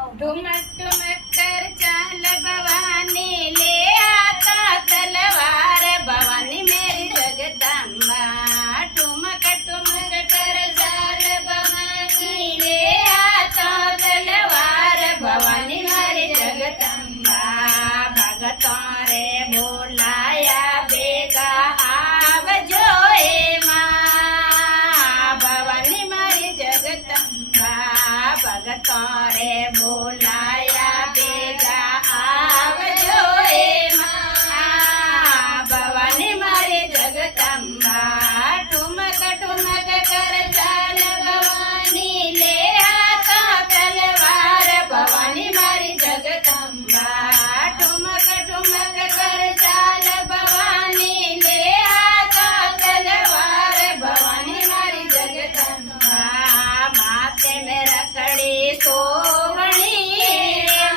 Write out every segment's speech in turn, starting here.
ठुमक ठुमक कर चाल भवानी ले आता तलवार भवानी मेरी जगदम्बा ठुमक ठुमक कर चाल भवानी ले आता तलवार भवानी मेरी जगदम्बा भगतों रे बोलाया बेगा आवजो ए मां भवानी मेरी जगदम्बा भगतों रे बोलाया बेगा आवजो ए मां भवानी मारी जगदम्बा ठुमक ठुमक कर चाल भवानी ले आता तलवार भवानी मारी जगदम्बा ठुमक ठुमक कर चाल भवानी ले आता तलवार भवानी मारी जगदम्बा माथे में रखड़ी सोवणी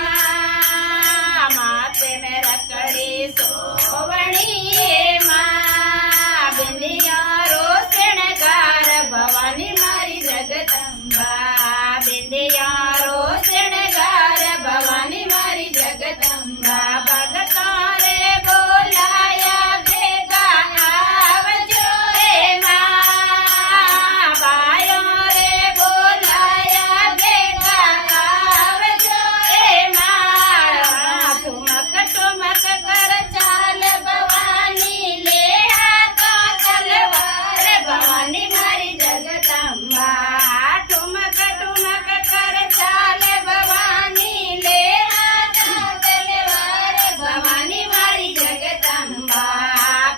मां माथे में रखड़ी सोवणी मां बिंदिया रोशनगार भवानी मारी जगदम्बा बिंदिया रोशनगार भवानी मारी जगदम्बा भगतों रे बोलाया बेगा आवजो ए मां भाइयों रे बोलाया बेगा आवजो ए मां ठुमक ठुमक कर चाल भवानी ले आता तलवार भवानी मारी जगदम्बा ठुमक ठुमक कर चाल भवानी ले आता तलवार भवानी मारी जगदम्बा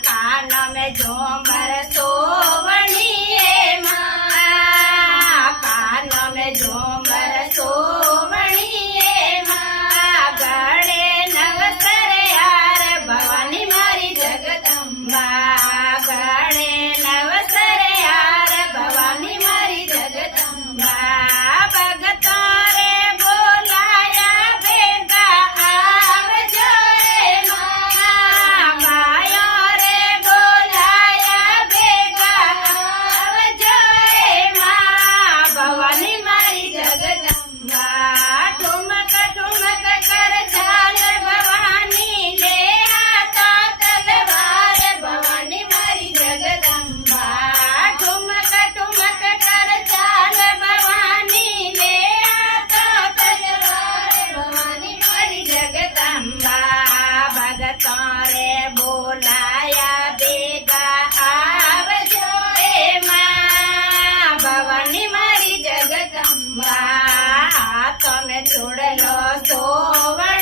कानों में झूमर सोवणी ए मां कानों में झूमर सोवणी ए मां गळे नवसर यार भवानी मारी जगदम्बा गळे नवसर यार भवानी मारी जगदम्बा भगतों रे बोलाया बेगा आवजो ए मां भाइयों रे बोलाया बेगा आवजो ए मां भवानी मारी जगदम्बा ठुमक ठुमक कर चाल भवानी ले आता तलवार भवानी मारी जगदम्बा ठुमक ठुमक कर चाल भवानी ले आता तलवार भवानी मारी जगदम्बा भगतों रे बोलाया बेगा आवजो ए मां भवानी मारी जगदम्बा हाथों में छोड़ लो सोवण